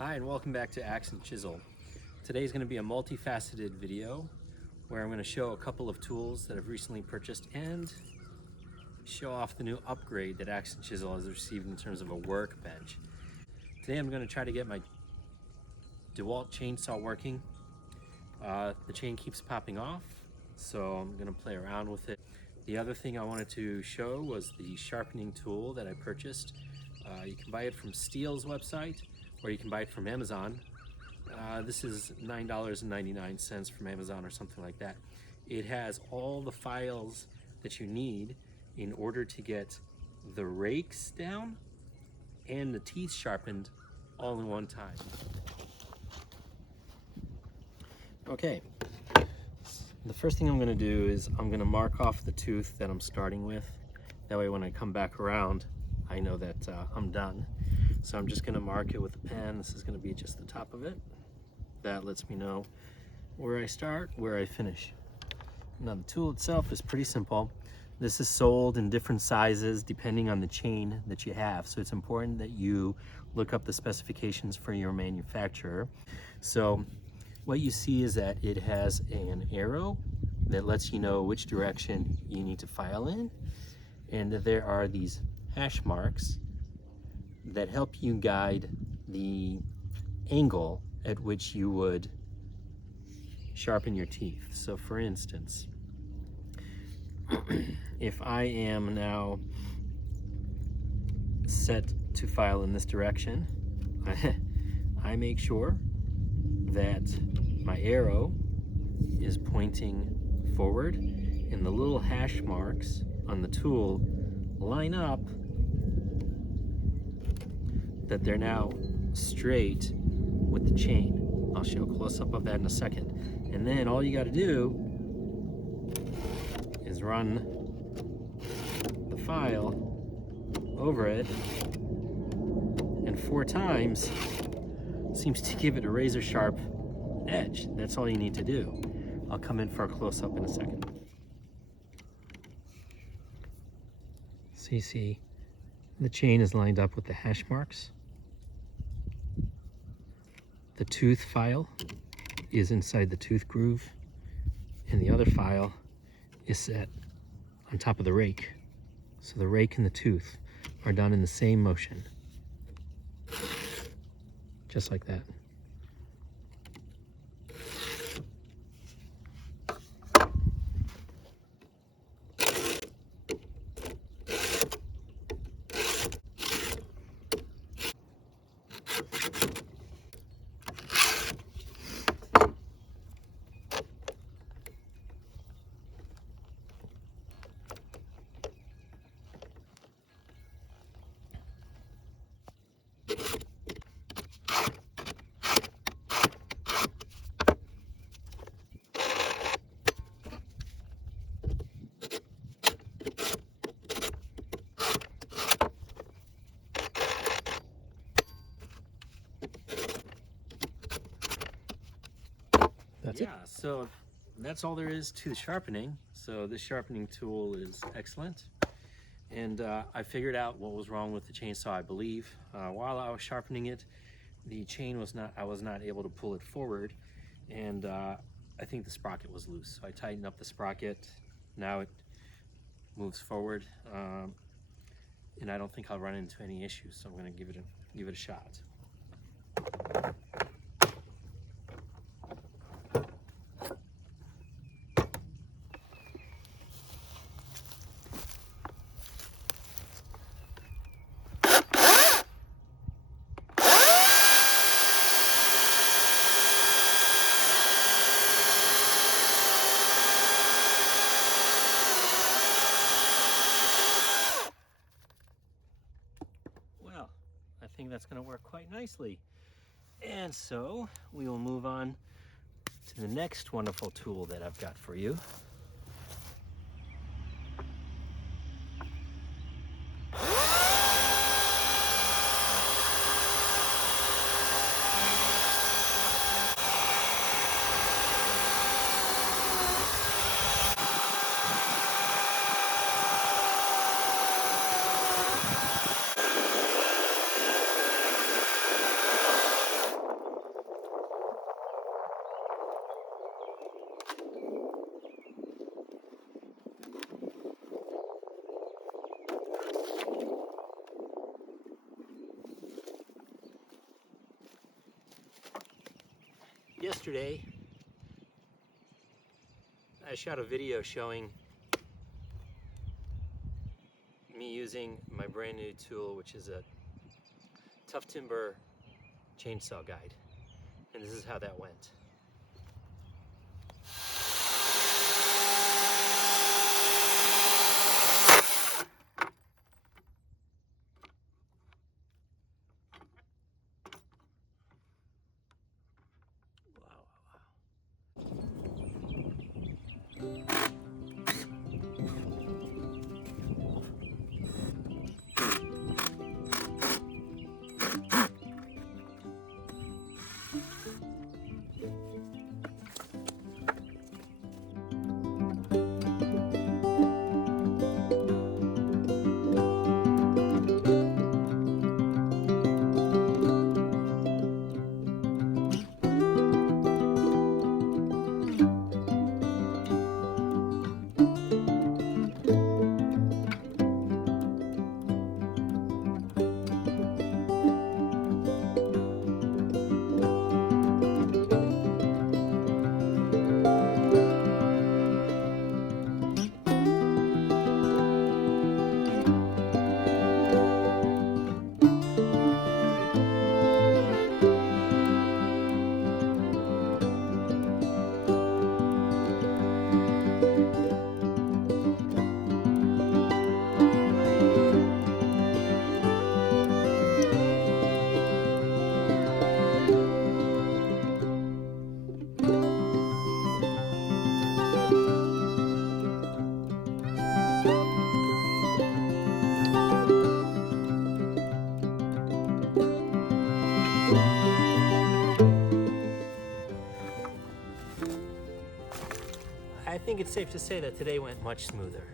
Hi and welcome back to Axe and Chisel. Today is going to be a multifaceted video where I'm going to show a couple of tools that I've recently purchased and show off the new upgrade that Axe and Chisel has received in terms of a workbench. Today I'm going to try to get my DeWalt chainsaw working. The chain keeps popping off, so I'm going to play around with it. The other thing I wanted to show was the sharpening tool that I purchased. You can buy it from Steel's website, or you can buy it from Amazon. This is $9.99 from Amazon or something like that. It has all the files that you need in order to get the rakes down and the teeth sharpened all in one time. Okay, the first thing I'm going to do is I'm going to mark off the tooth that I'm starting with. That way when I come back around, I know that I'm done. So I'm just going to mark it with a pen. This is going to be just the top of it. That lets me know where I start, where I finish. Now the tool itself is pretty simple. This is sold in different sizes depending on the chain that you have. So it's important that you look up the specifications for your manufacturer. So what you see is that it has an arrow that lets you know which direction you need to file in. And there are these hash marks that help you guide the angle at which you would sharpen your teeth. So for instance, if I am now set to file in this direction, I make sure that my arrow is pointing forward and the little hash marks on the tool line up that they're now straight with the chain. I'll show a close-up of that in a second. And then all you got to do is run the file over it, and 4 times seems to give it a razor sharp edge. That's all you need to do. I'll come in for a close-up in a second. So you see the chain is lined up with the hash marks. The tooth file is inside the tooth groove, and the other file is set on top of the rake. So the rake and the tooth are done in the same motion, just like that. That's it. So that's all there is to the sharpening. So this sharpening tool is excellent. And I figured out what was wrong with the chainsaw, I believe. While I was sharpening it, the chain I was not able to pull it forward. And I think the sprocket was loose. So I tightened up the sprocket. Now it moves forward. And I don't think I'll run into any issues. So I'm gonna give it a shot. I think that's going to work quite nicely. And so we will move on to the next wonderful tool that I've got for you. Yesterday, I shot a video showing me using my brand new tool, which is a Tuff Timber chainsaw guide. And this is how that went. I think it's safe to say that today went much smoother.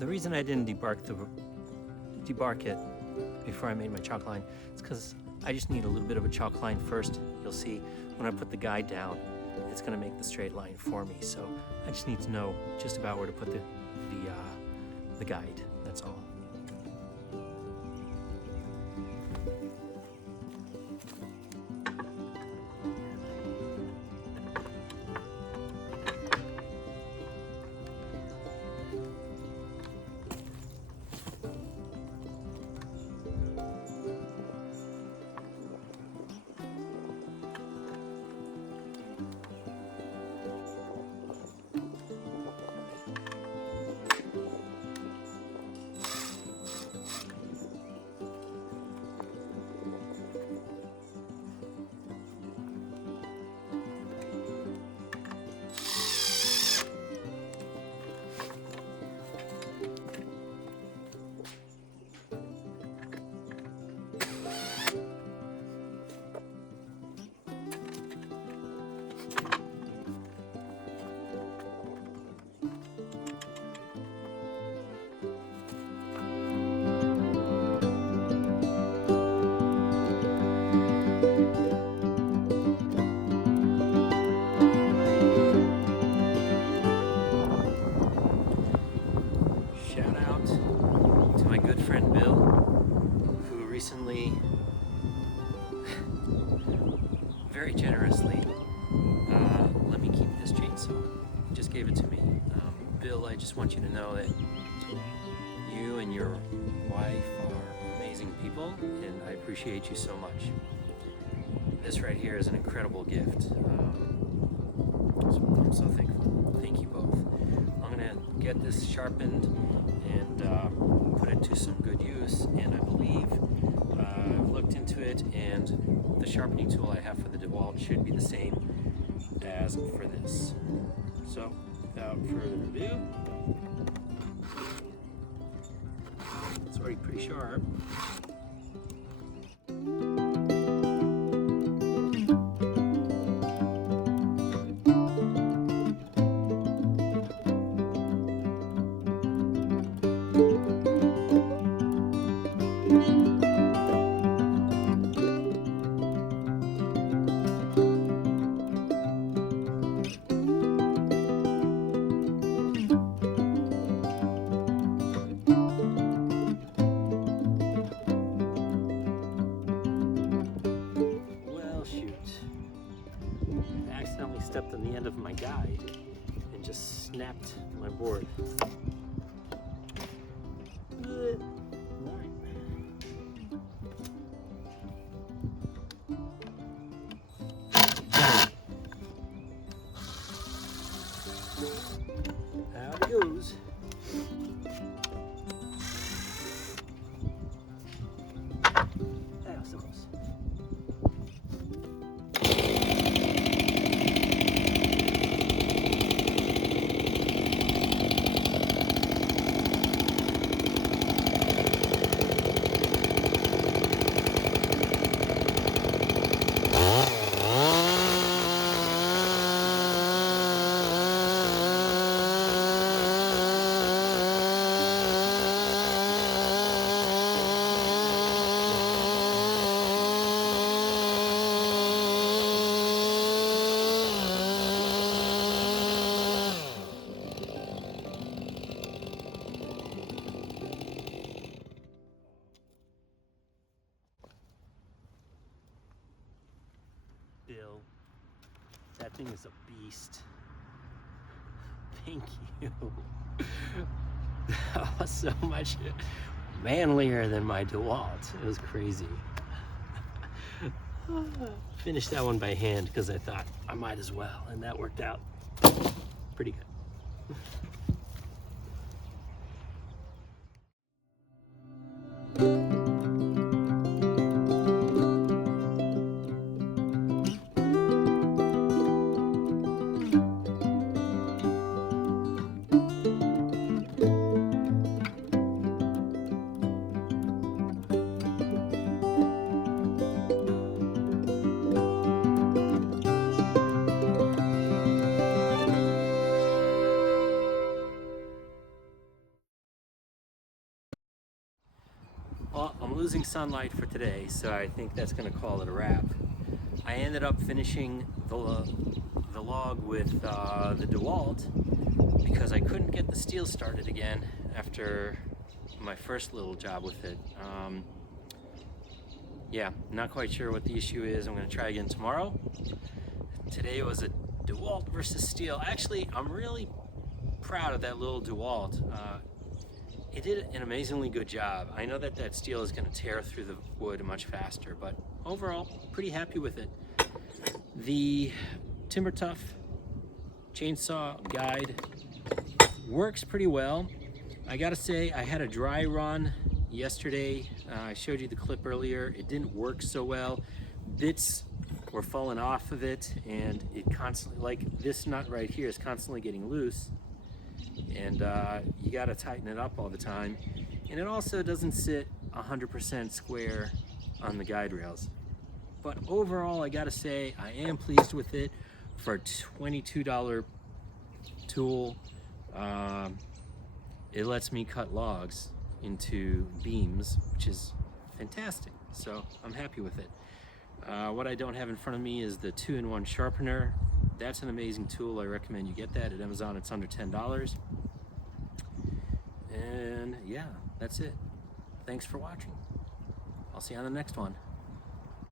The reason I didn't debark it before I made my chalk line is because I just need a little bit of a chalk line first. You'll see when I put the guide down, it's going to make the straight line for me. So I just need to know just about where to put the guide. That's all. very generously let me keep this chainsaw. He just gave it to me. Bill, I just want you to know that you and your wife are amazing people, and I appreciate you so much. This right here is an incredible gift. So I'm so thankful. Thank you both. I'm gonna get this sharpened and put it to some good use, and I believe I've looked into it, and the sharpening tool I have for the DeWalt should be the same as for this. So without further ado, it's already pretty sharp. Stepped on the end of my guide and just snapped my board. Out it goes. That was so close. Bill, that thing is a beast. Thank you. That was so much manlier than my DeWalt. It was crazy. Finished that one by hand because I thought I might as well, and that worked out pretty good. Well, I'm losing sunlight for today, so I think that's going to call it a wrap. I ended up finishing the log with the DeWalt because I couldn't get the steel started again after my first little job with it. Yeah, not quite sure what the issue is. I'm going to try again tomorrow. Today was a DeWalt versus steel. Actually, I'm really proud of that little DeWalt. It did an amazingly good job. I know that that steel is going to tear through the wood much faster, but overall, pretty happy with it. The Tuff chainsaw guide works pretty well. I gotta say, I had a dry run yesterday. I showed you the clip earlier. It didn't work so well. Bits were falling off of it, and it constantly, like this nut right here, is constantly getting loose. And you got to tighten it up all the time, and it also doesn't sit 100% square on the guide rails. But overall, I gotta say, I am pleased with it for a $22 tool. It lets me cut logs into beams, which is fantastic, so I'm happy with it. What I don't have in front of me is the 2-in-1 sharpener. That's an amazing tool. I recommend you get that at Amazon. It's under $10. And yeah, that's it. Thanks for watching. I'll see you on the next one.